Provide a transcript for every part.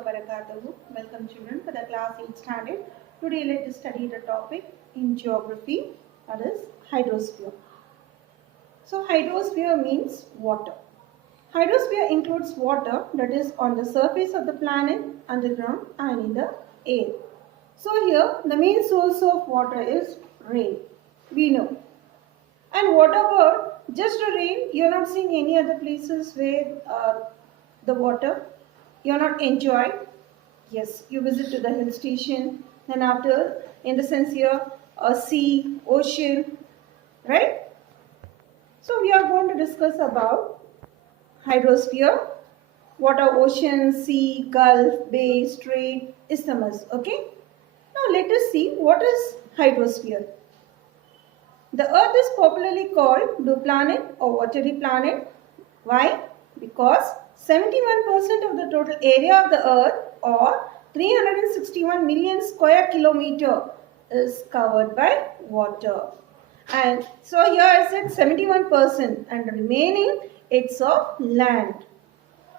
wabarakatuh. Welcome children for the class 8 standard. Today let us study the topic in geography, that is hydrosphere. So hydrosphere means water. Hydrosphere includes water that is on the surface of the planet, underground and in the air. So here the main source of water is rain. We know. And what about just the rain? You are not seeing any other places where the water you are not enjoying. Yes, you visit to the hill station, then after, in the sense here, a sea, ocean, right? So we are going to discuss about hydrosphere, water, ocean, sea, gulf, bay, strait, isthmus, okay? Now let us see what is hydrosphere. The earth is popularly called blue planet or watery planet. Why? Because 71% of the total area of the earth or 361 million square kilometer is covered by water. And so here I said 71% and the remaining it's of land.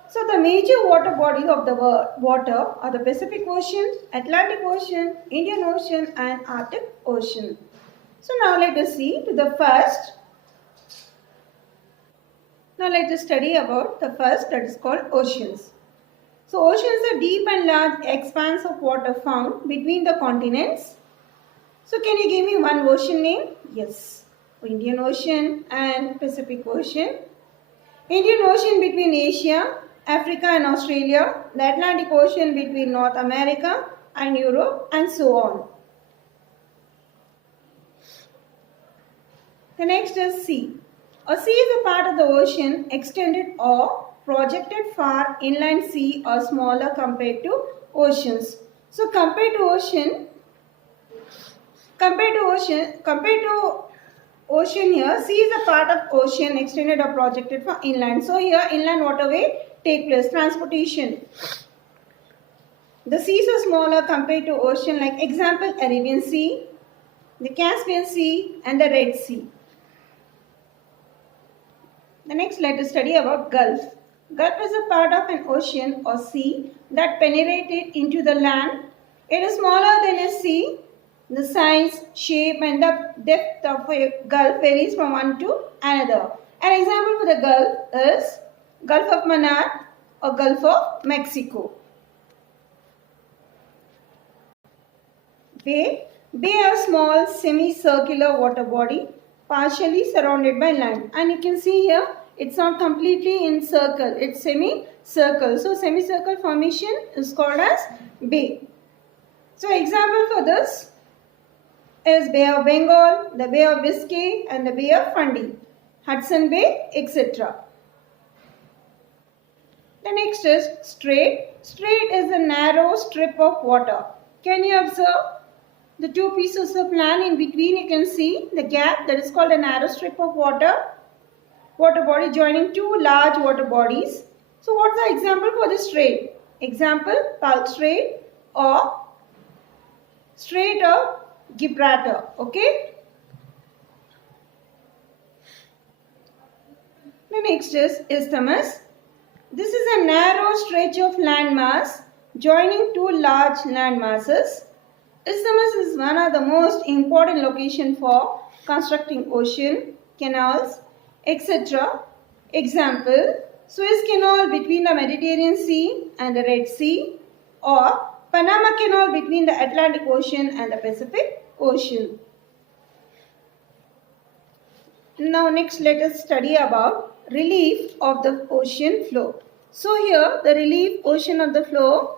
So the major water bodies of the water are the Pacific Ocean, Atlantic Ocean, Indian Ocean and Arctic Ocean. So now let us see to the first. Now let us study about the first, that is called oceans. So oceans are deep and large expanse of water found between the continents. So can you give me one ocean name? Yes, Indian Ocean and Pacific Ocean. Indian Ocean between Asia, Africa and Australia. The Atlantic Ocean between North America and Europe and so on. The next is sea. A sea is a part of the ocean extended or projected far inland sea or smaller compared to oceans. So compared to ocean here, sea is a part of ocean extended or projected for inland. So here inland waterway take place, transportation. The seas are smaller compared to ocean, like example Arabian Sea, the Caspian Sea and the Red Sea. The next let us study about Gulf. Gulf is a part of an ocean or sea that penetrated into the land. It is smaller than a sea. The size, shape and the depth of a gulf varies from one to another. An example for the Gulf is Gulf of Mannar or Gulf of Mexico. Bay. Bay are small semicircular water body partially surrounded by land. And you can see here it's not completely in circle, it's semicircle. So semicircle formation is called as bay. So example for this is Bay of Bengal, the Bay of Biscay and the Bay of Fundy, Hudson Bay, etc. The next is strait. Strait is a narrow strip of water. Can you observe the two pieces of land in between? You can see the gap, that is called a narrow strip of water body joining two large water bodies. So what's the example for the strait? Example, Palk Strait or Strait of Gibraltar. Okay. The next is isthmus. This is a narrow stretch of landmass joining two large land masses. Isthmus is one of the most important locations for constructing ocean, canals, etc. Example, Suez Canal between the Mediterranean Sea and the Red Sea or Panama Canal between the Atlantic Ocean and the Pacific Ocean. Now next let us study about relief of the ocean floor. So here the relief ocean of the floor.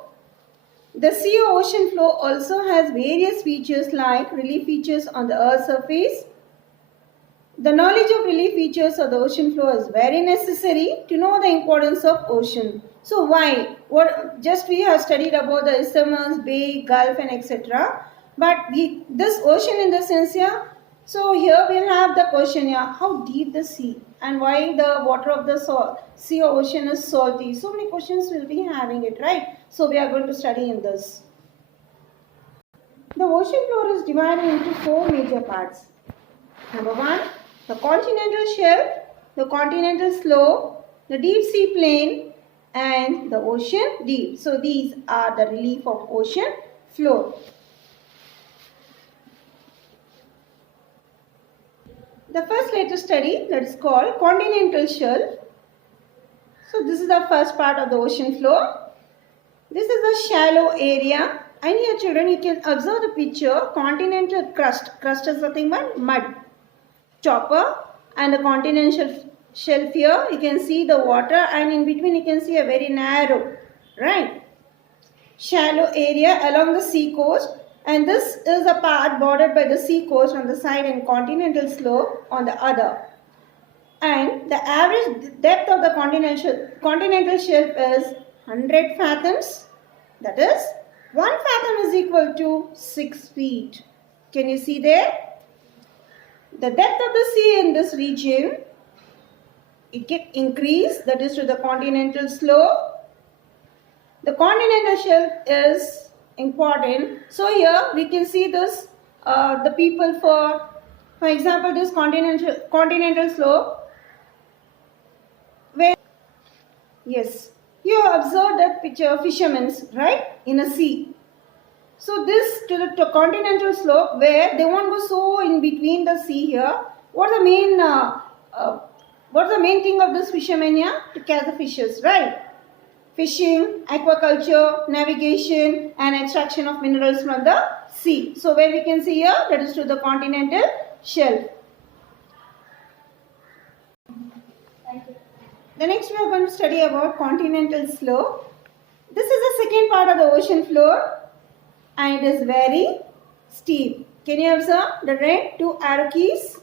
The sea or ocean floor also has various features like relief features on the earth's surface. The knowledge of relief features of the ocean floor is very necessary to know the importance of ocean. So why? Just we have studied about the isthmus, bay, gulf and etc. But this ocean in the sense here, so here we will have the question here, how deep the sea and why the water of the sea or ocean is salty. So many questions will be having it, right? So we are going to study in this. The ocean floor is divided into four major parts. Number one, the Continental Shelf, the Continental Slope, the Deep Sea Plain and the ocean deep. So these are the relief of ocean floor. The first let us study, that is called Continental Shelf. So this is the first part of the ocean floor. This is a shallow area, and here children you can observe the picture continental crust. Crust is nothing but mud. Chopper and the continental shelf here you can see the water, and in between you can see a very narrow, right, shallow area along the sea coast, and this is a part bordered by the sea coast on the side and continental slope on the other. And the average depth of the continental shelf is 100 fathoms. That is, 1 fathom is equal to 6 feet. Can you see there? The depth of the sea in this region, it can increase, that is to the continental slope. The continental shelf is important. So here we can see this, the people for example, this continental slope. Where, yes, you observe that picture, fishermen, right, in a sea. So this to the continental slope where they won't go so in between the sea here. What's the main thing of this fishermen here? To catch the fishes, right? Fishing, aquaculture, navigation and extraction of minerals from the sea. So where we can see here, that is to the continental shelf. The next we are going to study about continental slope. This is the second part of the ocean floor and it is very steep. Can you observe the red 2 arrow keys?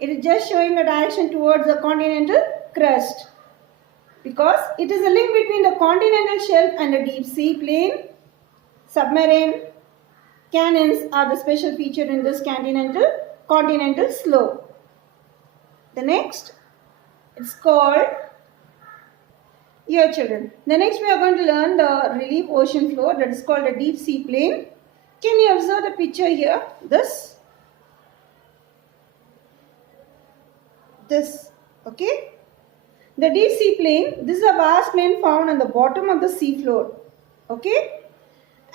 It is just showing the direction towards the continental crust, because it is a link between the continental shelf and the deep sea plain. Submarine canyons are the special feature in this continental slope. The next, it's called, here children, the next we are going to learn the relief ocean floor, that is called the deep sea plain. Can you observe the picture here? This, okay. The deep sea plain, this is a vast plain found on the bottom of the sea floor, okay.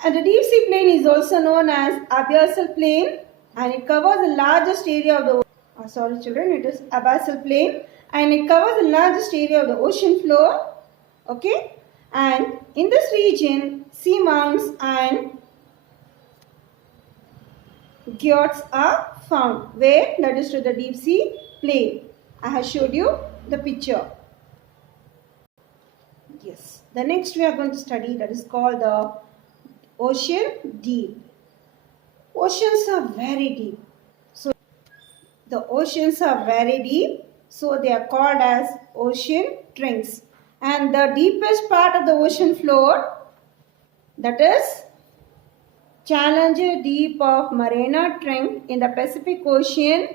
And the deep sea plain is also known as abyssal plain, and it covers the largest area of the it is abyssal plain, and it covers the largest area of the ocean floor, okay. And in this region, sea mounts and gjords are found, where that is to the deep sea plain. I have showed you the picture. Yes. The next we are going to study, that is called the ocean deep. Oceans are very deep. So the oceans are very deep. So they are called as ocean trunks. And the deepest part of the ocean floor, that is Challenger Deep of Mariana Trench in the Pacific Ocean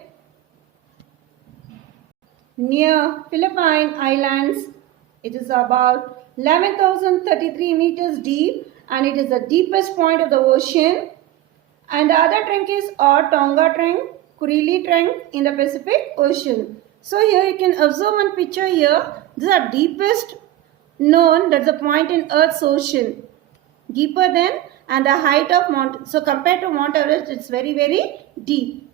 near Philippine Islands. It is about 11,033 meters deep and it is the deepest point of the ocean. And the other trenches are Tonga Trench, Kurili Trench in the Pacific Ocean. So here you can observe one picture here. These are deepest known, that's the point in Earth's ocean. Deeper than and the height of Mount. So compared to Mount Everest, it's very, very deep.